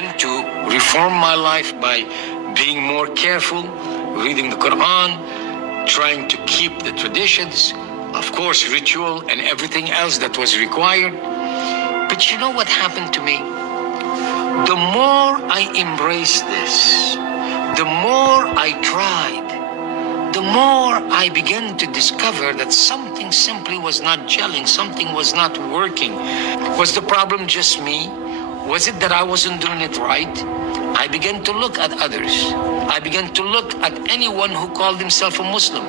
began to reform my life by being more careful, reading the Quran, trying to keep the traditions, of course, ritual and everything else that was required. But you know what happened to me? The more I embraced this, the more I tried, the more I began to discover that something simply was not gelling, something was not working. Was the problem just me? Was it that I wasn't doing it right? I began to look at others. I began to look at anyone who called himself a Muslim,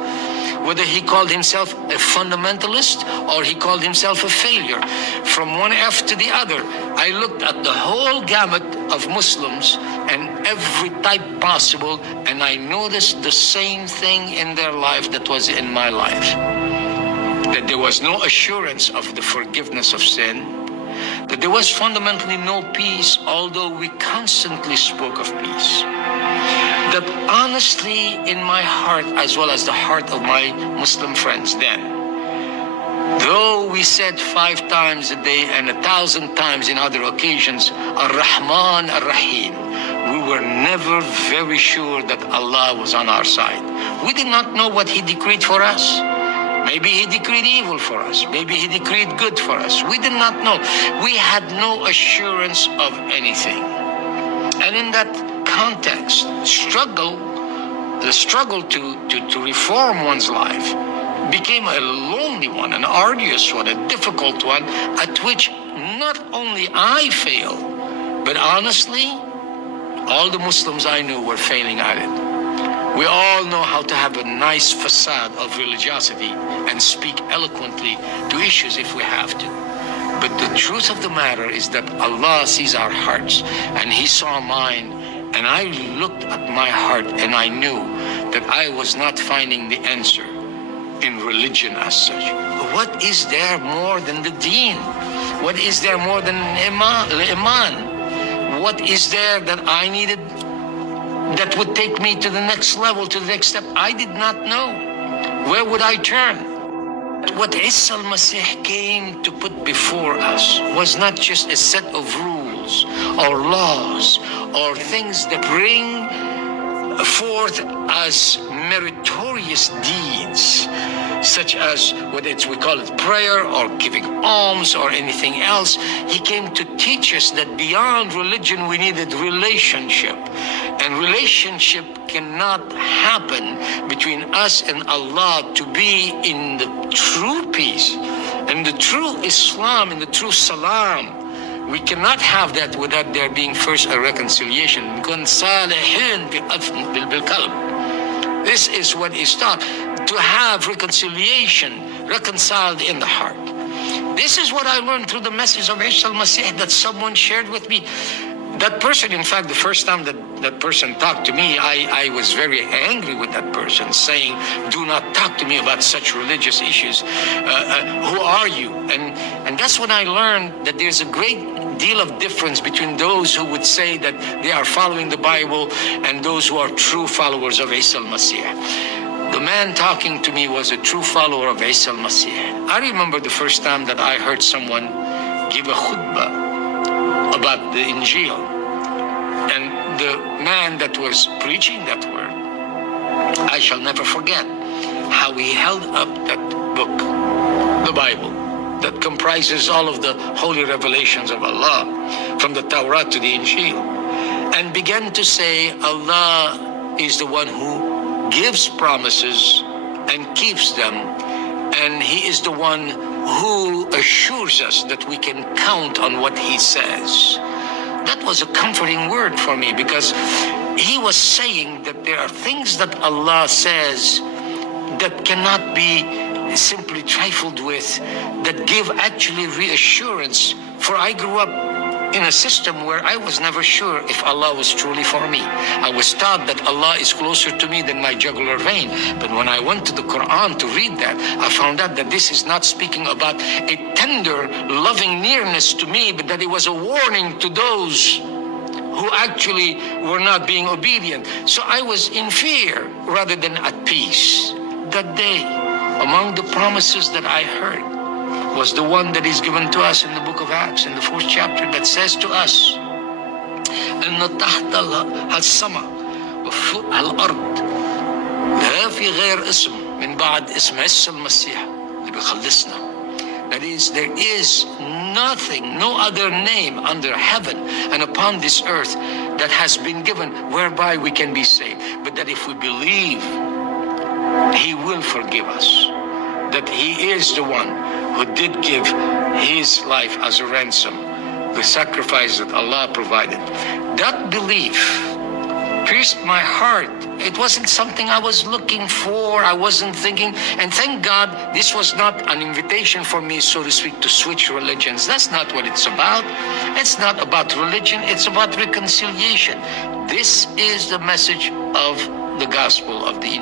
whether he called himself a fundamentalist or he called himself a failure. From one F to the other, I looked at the whole gamut of Muslims and every type possible, and I noticed the same thing in their life that was in my life. That there was no assurance of the forgiveness of sin, that there was fundamentally no peace, although we constantly spoke of peace. That honestly, in my heart, as well as the heart of my Muslim friends then, though we said 5 times a day and 1,000 times in other occasions, Ar-Rahman Ar-Rahim, we were never very sure that Allah was on our side. We did not know what He decreed for us. Maybe He decreed evil for us. Maybe He decreed good for us. We did not know. We had no assurance of anything. And in that context, the struggle to reform one's life became a lonely one, an arduous one, a difficult one, at which not only I failed, but honestly, all the Muslims I knew were failing at it. We all know how to have a nice facade of religiosity and speak eloquently to issues if we have to. But the truth of the matter is that Allah sees our hearts, and He saw mine, and I looked at my heart and I knew that I was not finding the answer in religion as such. What is there more than the deen? What is there more than iman? What is there that I needed that would take me to the next level, to the next step? I did not know. Where would I turn? What Isa al-Masih came to put before us was not just a set of rules or laws or things that bring forth as meritorious deeds, such as whether we call it prayer or giving alms or anything else. He came to teach us that beyond religion we needed relationship, and relationship cannot happen between us and Allah to be in the true peace and the true Islam and the true Salam. We cannot have that without there being first a reconciliation. This is what is taught, to have reconciliation, reconciled in the heart. This is what I learned through the message of Isa al-Masih that someone shared with me. That person, in fact, the first time that person talked to me, I was very angry with that person, saying, do not talk to me about such religious issues. Who are you? And that's when I learned that there's a great deal of difference between those who would say that they are following the Bible and those who are true followers of Isa al-Masih. The man talking to me was a true follower of Isa al-Masih. I remember the first time that I heard someone give a khutbah about the Injil, and the man that was preaching that word, I shall never forget how he held up that book, the Bible, that comprises all of the holy revelations of Allah, from the Torah to the Injil, and began to say Allah is the one who gives promises and keeps them, and He is the one who assures us that we can count on what He says. That was a comforting word for me, because he was saying that there are things that Allah says that cannot be simply trifled with, that give actually reassurance. For I grew up in a system where I was never sure if Allah was truly for me. I was taught that Allah is closer to me than my jugular vein. But when I went to the Quran to read that, I found out that this is not speaking about a tender, loving nearness to me, but that it was a warning to those who actually were not being obedient. So I was in fear rather than at peace. That day, among the promises that I heard, was the one that is given to us in the book of Acts, in the 4th chapter, that says to us أن تحت السماء وفوق الأرض لا في غير اسم من بعد اسم عيسى المسيح اللي بيخلصنا. That is, there is nothing, no other name under heaven and upon this earth that has been given whereby we can be saved. But that if we believe, He will forgive us. That He is the one who did give His life as a ransom, the sacrifice that Allah provided. That belief pierced my heart. It wasn't something I was looking for. I wasn't thinking. And thank God, this was not an invitation for me, so to speak, to switch religions. That's not what it's about. It's not about religion. It's about reconciliation. This is the message of the gospel of the